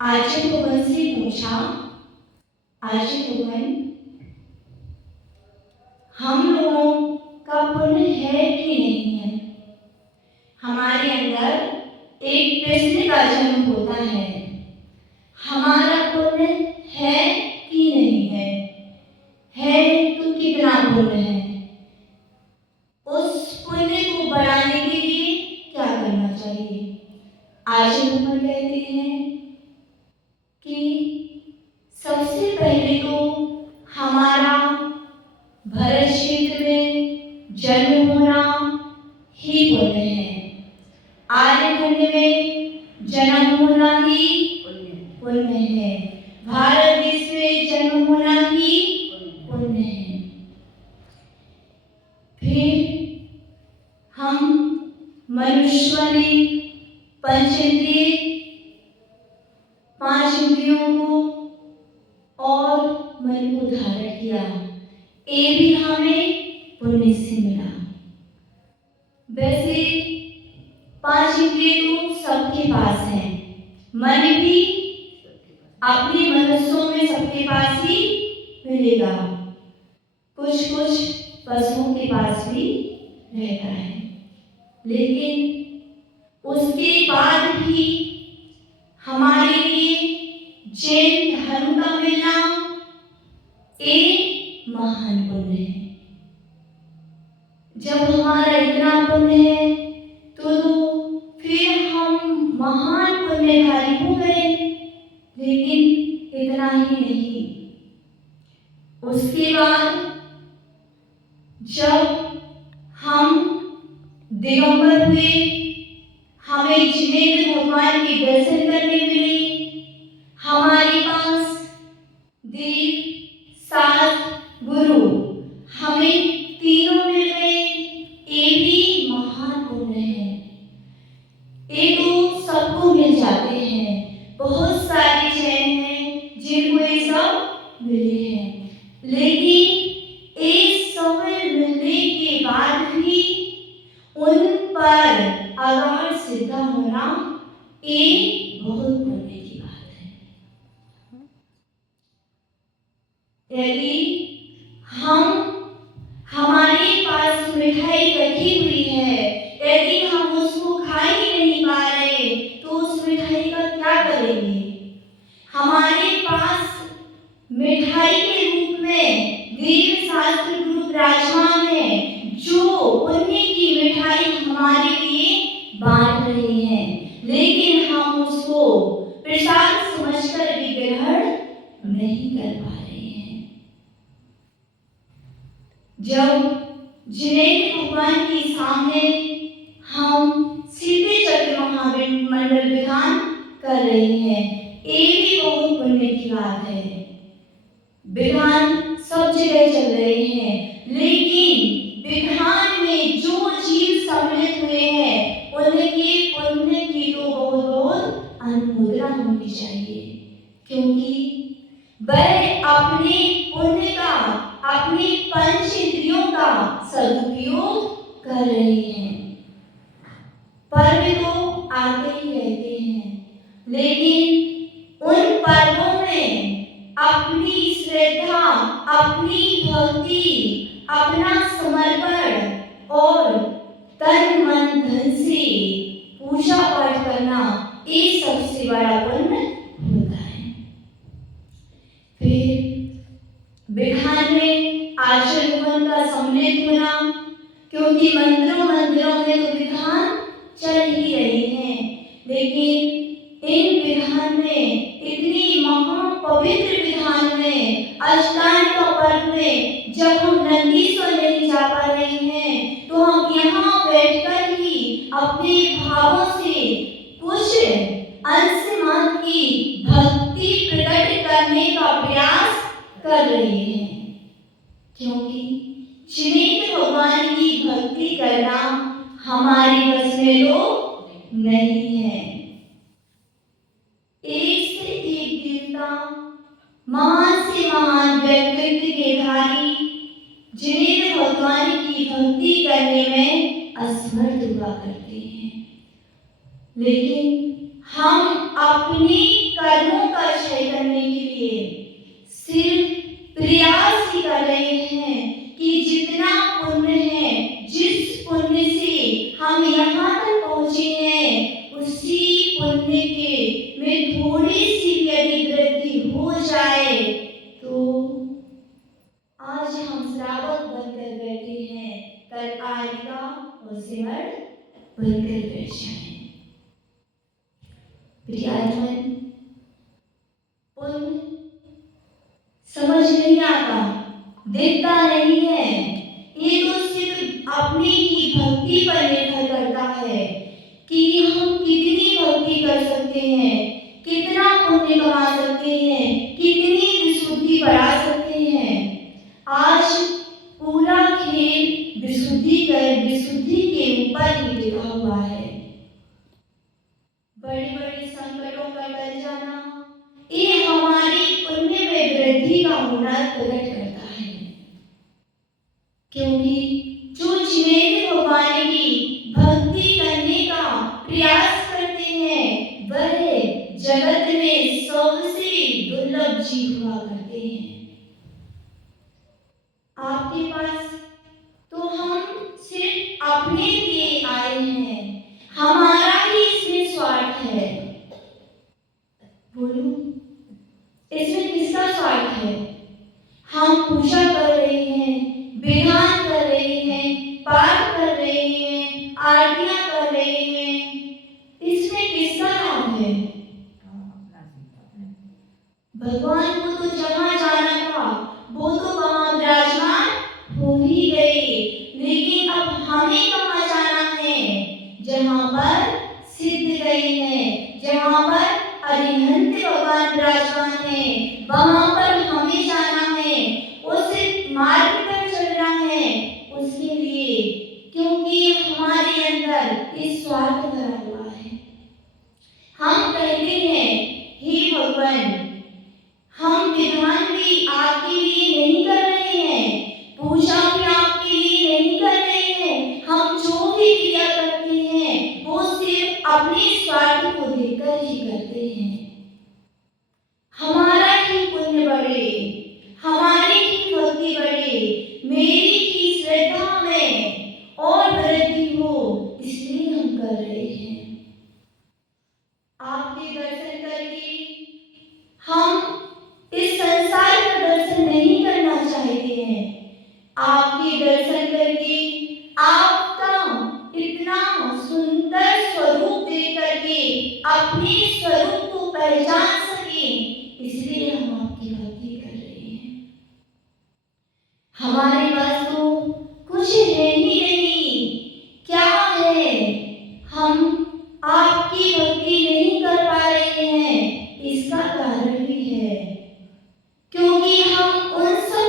आर्जन भगवान से पूछा, आर्जन भगवान, हम लोगों का पुण्य है कि नहीं है? हमारे अंदर एक प्रश्न का जन्म होता है, हमारा पुण्य है कि नहीं है? है तो कितना पुण्य है? उस पुण्य को बढ़ाने के लिए क्या करना चाहिए? आर्जन भगवान कहते हैं कि सबसे पहले तो हमारा भरत क्षेत्र में जन्म होना ही पुण्य है। आर्यखंड में जन्म होना ही पुण्य है। भारत देश में जन्म होना ही पुण्य है। फिर हम मनुष्य ने पंचेंद्रिय, 5 इंद्रियों को और मन को धारण किया, ये भी हमें पुण्य से मिला। वैसे 5 इंद्रिय तो सबके पास है, मन भी अपने मनुष्यों में सबके पास ही मिलेगा, कुछ कुछ पशुओं के पास भी रहता है, लेकिन उसके बाद भी हमारे लिए जैन धर्म का मिलना एक महान पुण्य है। जब हमारा इतना पुण्य है तो फिर हम महान पुण्यधारी हो गए, लेकिन इतना ही नहीं, उसके बाद जब हम दिगंबर हुए, हमें जिनेंद्र भगवान के दर्शन करने मिले, हमारे पास देव, शास्त्र, गुरु हमें तीनों मिल गए, ये भी महान पुण्य है। ये तो सबको मिल जाते हैं, बहुत सारे जैन हैं जिनको ये सब मिले हैं, लेकिन एक समय मिलने के बाद भी उन पर अगाध श्रद्धा होना एक बहुत पुण्य की बात है। यदि हमारे पास मिठाई रखी हुई है, यदि हम उसको खा ही नहीं पा रहे तो उस मिठाई का क्या करेंगे? हमारे पास मिठाई के रूप में देव, शास्त्र, गुरु विराजमान है, जो पुण्य की मिठाई हमारे लिए बांट रहे हैं, लेकिन हम उसको प्रसाद समझकर भी ग्रहण नहीं कर पा रहे हैं। जब जिनेंद्र भगवान के सामने हम सीधे चक्र महामंडल विधान कर रहे हैं, ये भी बहुत पुण्य की बात है। विधान सब जगह चल रहे हैं, लेकिन विधान में जो जीव सम्मिलित हुए हैं, उनके पुण्य की तो बहुत बहुत अनुमोदना होनी चाहिए, क्योंकि वह अपने पुण्य का, अपने पंच इंद्रियों का सदुपयोग कर रहे हैं। पर्व तो आते ही रहते हैं, लेकिन उन पर्वों में अपनी श्रद्धा, अपनी भक्ति, अपना समर्पण और तन मन धन से पूजा पाठ करना, ये सबसे बड़ा पुण्य होता है। फिर विधान में आचरण मन का सम्मिलित होना, क्योंकि मंदिरों में तो विधान चल ही रहे हैं, लेकिन इन विधान में, इतनी महापवित्र विधान में, अष्टांग का पर्व में जब हम नंदीश्वर नहीं जा पा रहे हैं, तो हम यहाँ बैठकर ही अपने भावों से कुछ अंश मात्र की भक्ति प्रकट करने का प्रयास कर रहे हैं, क्योंकि जिनेंद्र भगवान की भक्ति करना हमारे बस में तो नहीं है। एक से एक देवता, महान से महान व्यक्तित्व के धारी जिनेंद्र भगवान की भक्ति करने में असमर्थ हुआ करते हैं, लेकिन हम अपने कर्मों प्रियजन, पुण्य समझ नहीं आता, दिखता नहीं है। ये तो सिर्फ अपनी ही भक्ति पर निर्भर करता है कि हम कितनी भक्ति कर सकते हैं, कितना पुण्य कमा सकते हैं, कितनी विशुद्धि बढ़ा सकते हैं। आज पूरा खेल विशुद्धि के ऊपर ही टिका हुआ है। बड़े बड़े संकटों का टल जाना, ये हमारी पुण्य में वृद्धि का होना प्रकट करता है। क्योंकि जो जिनेंद्र भगवान की भक्ति करने का प्रयास करते हैं, वह जगत में सबसे दुर्लभ जीव हुआ करते हैं। आपके पास तो हम सिर्फ अपने लिए आए हैं, हमारा ही इसमें स्वार्थ है। बोलो, इसमें किसका स्वार्थ है? हम पूजा कर रहे हैं, विधान कर रहे हैं, पाठ कर रहे हैं, आरतियां कर रहे हैं, इसमें किसका नाम है? भगवान को तो जहाँ जाना था वो तो वहाँ विराजमान हो ही गए, लेकिन अब हमें कहाँ जाना है? जहाँ पर सिद्ध गए हैं, जहाँ पर अरिहंत भगवान विराजमान है, वहाँ पर हमें जाना है, उस मार्ग पर चलना है उसके लिए, क्योंकि हमारे अंदर इस स्वार्थ भरा हुआ है। हम कहते हैं, हे भगवान, हम विधान भी आपके लिए नहीं कर रहे हैं, पूजा भी आपके लिए नहीं कर रहे हैं, हम जो भी क्रिया करते हैं वो सिर्फ अपने स्वार्थ को देखकर ही करते हैं। हमारा ही पुण्य बढ़े, हमारी ही भक्ति बढ़े, मेरी ही श्रद्धा में और वृद्धि हो, इसलिए हम कर रहे हैं। आपके दर्शन करके हम इस संसार का दर्शन नहीं करना चाहते हैं। आपके दर्शन करके आपका इतना सुंदर स्वरूप देख करके अपने स्वरूप को पहचान सके, इसलिए हम आपकी भक्ति कर रहे हैं। हमारे पास तो कुछ है ही नहीं, क्या है? हम आपकी भक्ति नहीं कर पा रहे हैं, इसका कारण भी है क्योंकि हम उन सब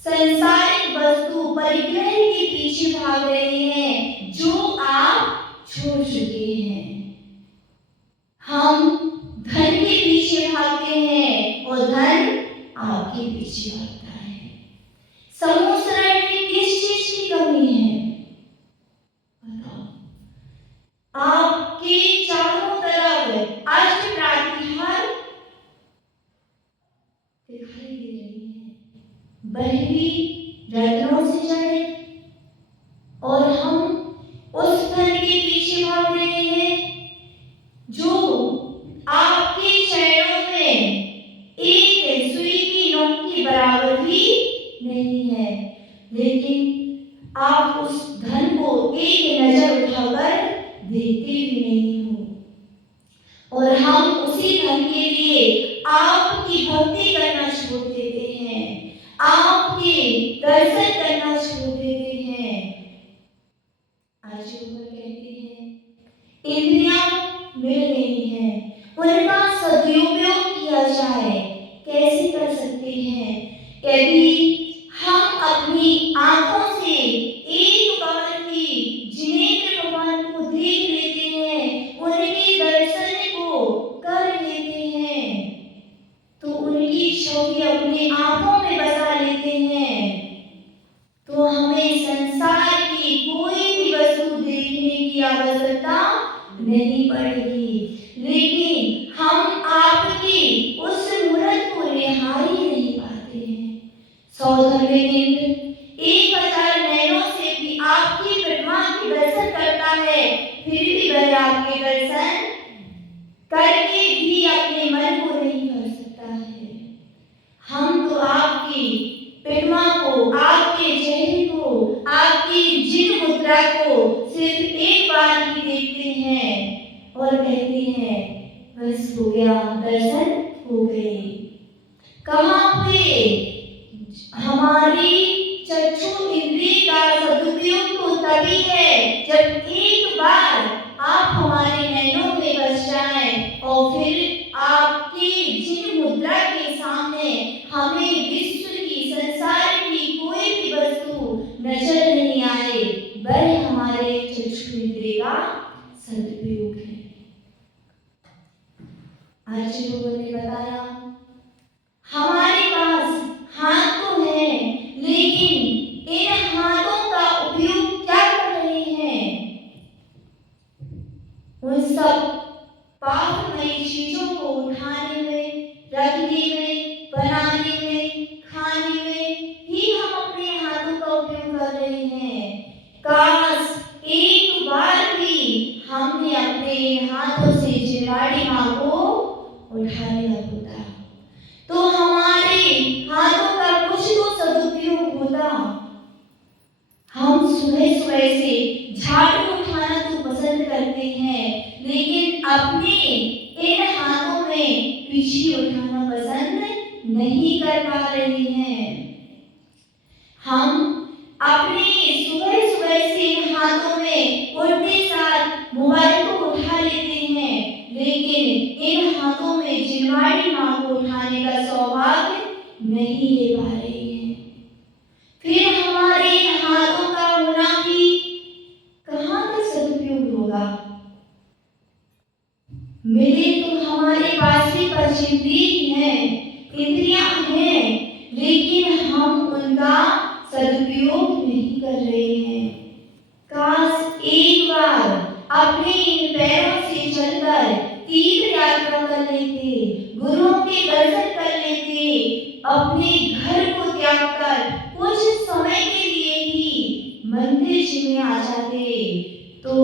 संसारिक वस्तु परिग्रह के पीछे भाग रहे हैं जो आप छोड़ चुके हैं। हम धन के पीछे भागते हैं और धन आपके पीछे भागता है। समूह शरण में किस चीज की कमी है? बताओ। आपके चारों तरफ अष्ट प्रातिहार दिखाई दे रही है, बहरी रत्नों से जड़े, और हम उस धन के पीछे भाग रहे हैं जो आपके चरणों में एक सुई की नोक के बराबर भी नहीं है, लेकिन आप उस धन को एक नजर उठाकर देखते भी नहीं हो, और हम उसी धन के लिए आपकी भक्ति करना छोड़ देते हैं, आपके दर्शन करना छोड़ देते हैं। आज ऊपर कहते हैं इंद्रियां मिल रही हैं, उनका सदुपयोग किया जाए, कैसे कर सकते हैं? यदि हम अपनी आंखों से एक बार भी जिनेंद्र भगवान को देख लेते हैं, उनके दर्शन को कर लेते हैं, तो उनकी छवि अपनी आंखों में बसा लेते हैं, स्पर्श हो गया, दर्शन हो गए। कहाँ पे हमारी चक्षु इंद्रिय का सदुपयोग तो तभी है जब एक बार आप हमारे नैनों में बस जाएं और फिर आपकी जिन मुद्रा के सामने हमें विश्व की, संसार की कोई भी वस्तु नजर नहीं आए, वह हमारे चक्षु इंद्रिय का सदुपयोग है। आज लोगों ने बताया हमारे पास हाथ तो है, लेकिन इन हाथों का उपयोग क्या कर रहे हैं? उन सब पापमयी चीजों को उठाने में, रखने में, बनाने में, खाने में ही हम अपने हाथों का उपयोग कर रहे हैं। काश एक बार भी हमने अपने हाथों से जिनवाड़ी माँ को उठा लिया होता, तो हमारे हाथों का कुछ तो सदुपयोग होता। हम सुबह सुबह से झाड़ू उठाना तो पसंद करते हैं, लेकिन अपने इन हाथों में पीछे उठाना पसंद नहीं कर पा रहे हैं। हम अपने सुबह सुबह से हाथों में उठते साथ मोबाइल को उठा लेते हैं, लेकिन इन हाथों में जिनवाड़ी माँ को उठाने का सौभाग्य नहीं ले पा रहे हैं। फिर हमारे हाथों का होना भी कहाँ तक सदुपयोग होगा? मिले तो हमारे पास भी पंचेंद्रिय हैं, इंद्रियां हैं, लेकिन हम उनका सदुपयोग नहीं कर रहे हैं। काश एक बार अपने इन पैरों से चलकर तीर्थ यात्रा कर लेते, गुरुओं के दर्शन कर लेते, अपने घर को त्याग कर कुछ समय के लिए ही मंदिर में आ जाते, तो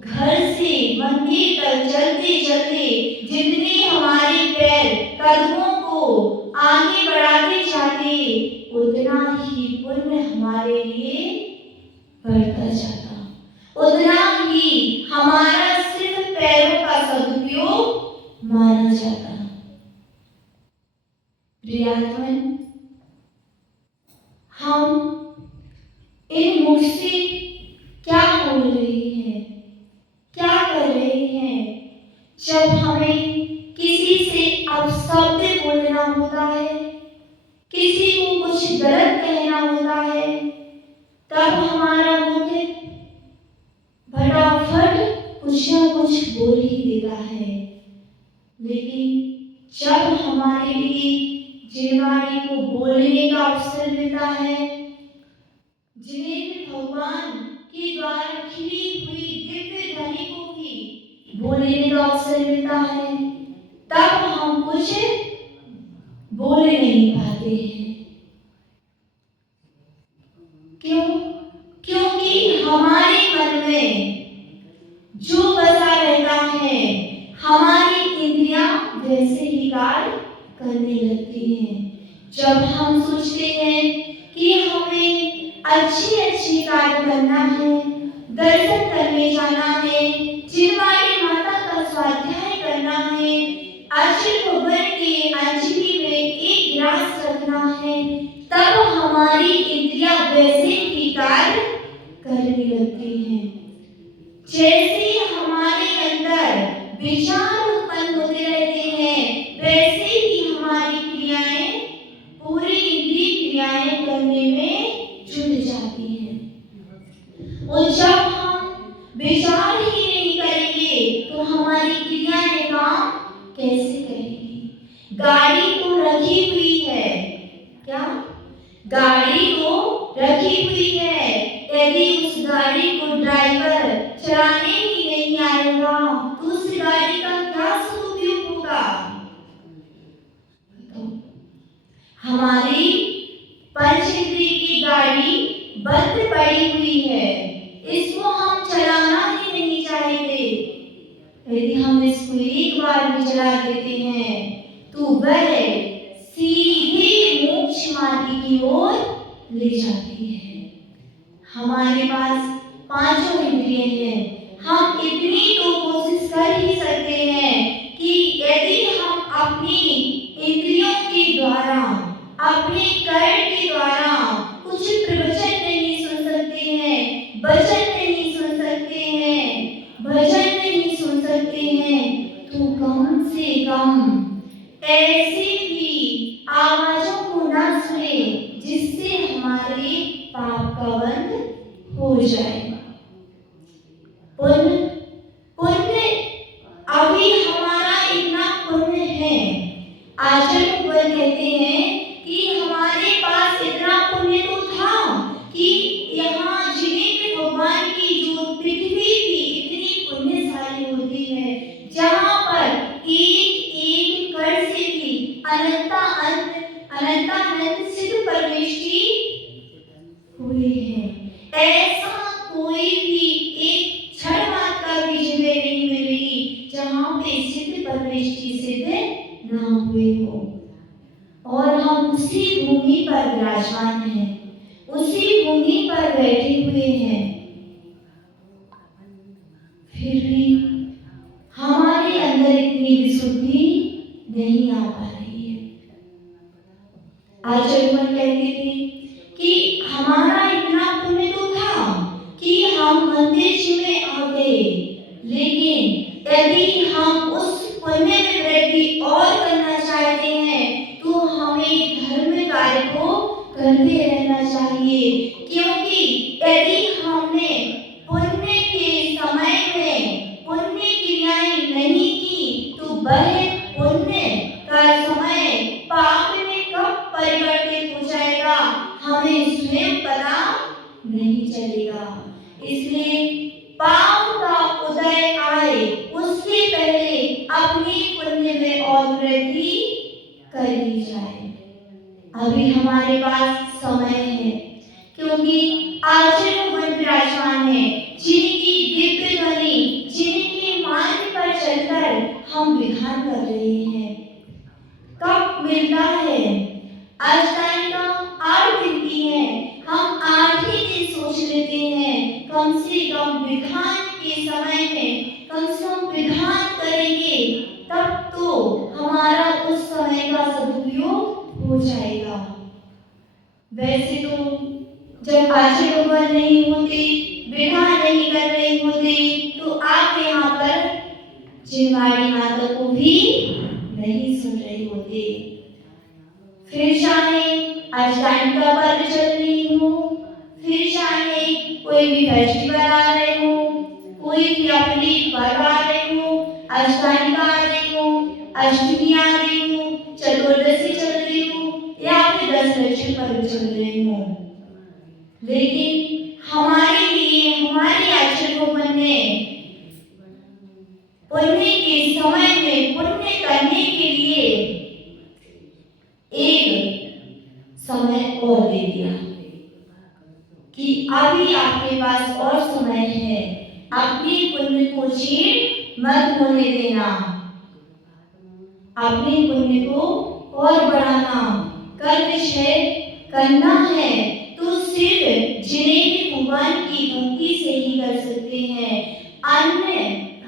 घर से मंदिर तक चलते चलते जितने हमारे पैर कदमों को आगे बढ़ाते जाते, उतना ही पुण्य हमारे लिए बढ़ता जाता, उतना ही हमारा सिर्फ पैरों का सदुपयोग माना जाता। प्रियात्मन, हम इन मुख से क्या बोल रहे हैं, क्या कर रहे हैं? जब हमें किसी से अपशब्द बोलना होता है, किसी को कुछ गलत कहना होता है, तब हमारा मुख फटाफट कुछ ना कुछ बोल ही देता है। लेकिन जब हमारे लिए जिनवाड़ी को बोलने का अवसर मिलता है, जिन्हें भगवान के द्वारा खिली हुई दिव्य ध्वनि को भी बोलने का अवसर मिलता है, तब हम कुछ बोल नहीं पाते हैं। क्यों? क्योंकि हमारे मन में जो बसा रहता है, हमारी इंद्रियां वैसे ही कार्य करने लगती हैं। जब हम सोचते हैं कि हमें अच्छे कार्य करना है, दर्शन करने जाना है, जिनवाड़ी माता का स्वाध्याय करना है, आचल भगवान के अंजलि में एक गिलास रखना है, तब हमारी इंद्रियां वैसे ही कार्य करने लगती हैं। जैसे हमारे अंदर विचार उत्पन्न होते रहते हैं, वैसे ही हमारी क्रियाएं, पूरी इंद्रिय क्रियाएं करने में जुट जाती हैं। और जब हम विचार ही नहीं करेंगे तो हमारी क्रियाएं काम कैसे करेंगी? गाड़ी तो रखी हुई है, क्या? गाड़ी तो रखी हुई है, यदि उस गाड़ी को ड्राइवर चलाने ही नहीं आएगा तो उस गाड़ी का क्या सदुपयोग होगा? हमारी पंचेंद्रिय की गाड़ी बंद पड़ी हुई है, इसको हम चलाना ही नहीं चाहते। यदि हम इसको एक बार भी चला देते हैं तो वह सीधे मोक्ष मार्ग की ओर ले जाती है। हमारे पास पांचों इंद्रियां हैं, हम इतनी तो कोशिश कर ही सकते हैं कि अपनी इंद्रियों के द्वारा, अपने कर्म के द्वारा कुछ प्रवचन नहीं सुन सकते हैं, वचन नहीं सुन सकते हैं, भजन नहीं सुन सकते हैं, तो कम से कम ऐसी भी आवाजों को ना सुने जिससे हमारे पाप का बंध हो जाए। पुण्य पुण्य अभी हमारा इतना पुण्य है, आचार्य भगवान कहते हैं कि हमारे पास इतना पुण्य तो था कि यहाँ जिनेन्द्र भगवान की जो पृथ्वी भी इतनी पुण्यशाली होती है, जहाँ पर एक एक कण से भी अनंतानंद सिद्ध परमेष्टि हुए हैं। ऐसा कोई भी एक क्षण मात्र भी जगह नहीं मिलेगी जहाँ पे सिद्ध परमेष्टि सिद्ध ना हुए हो। और हम उसी भूमि पर विराजमान हैं, उसी भूमि पर बैठे हुए हैं, फिर भी हमारे अंदर इतनी विशुद्धि नहीं आ पा रही है। आचार्य भगवान कहते थे कि हमारा इतना पुण्य तो था कि हम मंदिर में आ गए, लेकिन यदि हम उस पुण्य में वृद्धि और करना चाहते हैं तो हमें धर्म कार्य को करते रहना चाहिए, क्योंकि यदि हमने पुण्य के समय में पुण्य क्रियाएं नहीं की तो वह पुण्य का समय पाप में कब परिवर्तित हो जाएगा हमें स्वयं पता नहीं चलेगा। इसलिए पाप का उदय आए उसके पहले अपने पुण्य में और वृद्धि कर ली जाए। अभी हमारे पास समय है, क्योंकि आचार्य भगवान विराजमान है, जिनकी दिव्य ध्वनि, जिनके मार्ग पर चलकर हम विधान कर रहे हैं। कब मिलता है? अष्टांग का 8 दिन की है, हम 8 ही दिन सोच लेते हैं, कम से कम विधान के समय में कम से कम विधान करेंगे तब तो हमारा उस समय का सदुपयोग हो जाएगा। वैसे तो जब आचार्य भगवान नहीं होते, विधान नहीं कर रहे होते, तो आप यहाँ पर चिंगारी माता को भी नहीं सुन रहे होते। फिर चाहे अष्टांग का पर्व चल रही हो, फिर चाहे कोई भी फेस्टिवल आ रहे हो, कोई भी अपनी पर्व आ रहे हो, अष्टांग आ रही हो, अष्टमी आ रही हो, चतुर्दशी चल रही हो, या फिर 10 लक्ष्मी पर्व चल रहे हो, लेकिन हमारे लिए हमारी आचार्य भगवान ने पुण्य के समय में पुण्य करने के लिए एक समय और दे दिया कि अभी आपके पास और समय है, अपने पुण्य को क्षीण मत होने देना, अपने पुण्य को और बढ़ाना, कर्म क्षय करना है तो सिर्फ जिनेन्द्र भगवान की भक्ति से ही कर सकते हैं, अन्य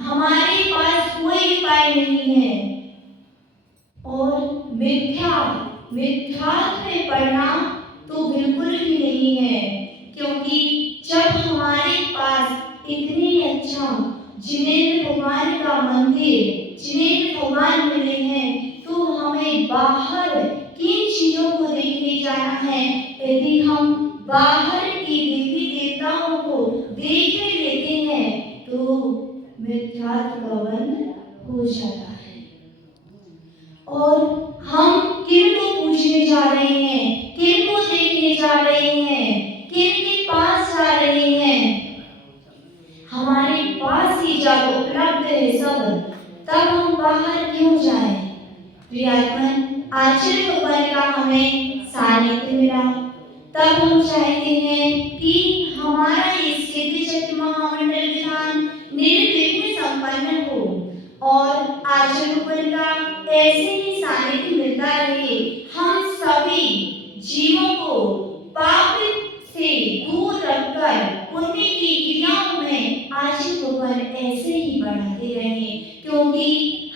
हमारे पास कोई उपाय नहीं है। और मिथ्यात्व में पड़ना तो बिल्कुल भी नहीं है, क्योंकि जब हमारे पास इतनी अच्छा जिनेन्द्र भगवान का मंदिर, जिनेन्द्र भगवान मिले हैं, तो हमें बाहर किन चीजों को देखने जाना है? यदि हम बाहर की देवी देवताओं को देख लेते हैं तो मिथ्यात्व का बंध हो जाता है। और हम किन को पूछने जा रहे हैं, किन को देखने जा रहे हैं, किन के पास जा रहे हैं? हमारे पास ही जब उपलब्ध है सब, तब हम बाहर क्यों जाएं? प्रियात्मन, आचार्य भगवान का हमें सानिध्य मिला, तब हम चाहते हैं कि हमारा ये सिद्ध चक्र महामंडल विधान निर्विघ्न संपन्न हो और आचार्य भगवान का ऐसे ही सानिध्य मिलता रहे। हम सभी जीवों को पाप से दूर रखकर पुण्य की क्रियाओं में आचार्य भगवान ऐसे ही बढ़ाते रहें, क्योंकि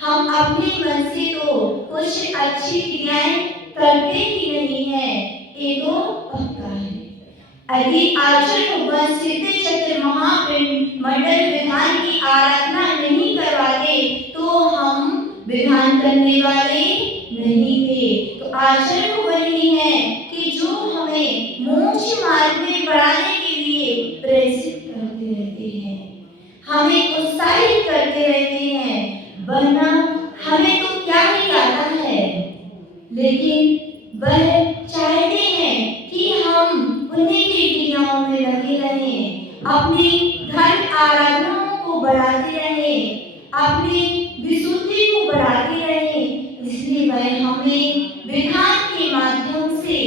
हम अपने मन से तो कुछ अच्छी क्रियाएं करते ही नहीं है, ये तो पक्का है। यदि आचार्य भगवान सिद्धि चक्र महापिंड मंडल विधान की आराधना नहीं करवाते तो हम विधान करने वाले नहीं थे। तो आचार्य भगवान ही है कि जो हमें मोक्ष मार्ग में बढ़ाने के लिए प्रेरित करते रहते हैं, हमें उत्साहित करते रहते हैं। वरना हमें तो क्या ही आता है, लेकिन वह चाहते हैं कि हम पुण्य की क्रियाओं में लगे रहें, अपनी धर्म आराधनाओं को बढ़ाते रहें, अपनी विशुद्धि को बढ़ाते रहें। इसलिए वह हमें विधान के माध्यम से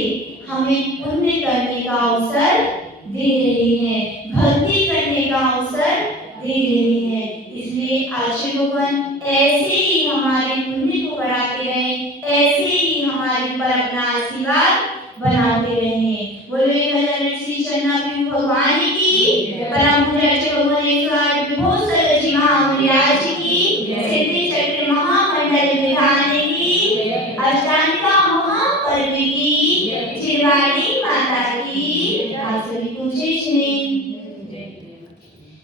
हमें पुण्य करने का अवसर दे रहे हैं, भक्ति करने का अवसर दे रहे हैं। इसलिए आचार्य भगवान ऐसे ही हमारे पुण्य को बढ़ाते रहे, ऐसे ही हमारे पर अपना आशीर्वाद बना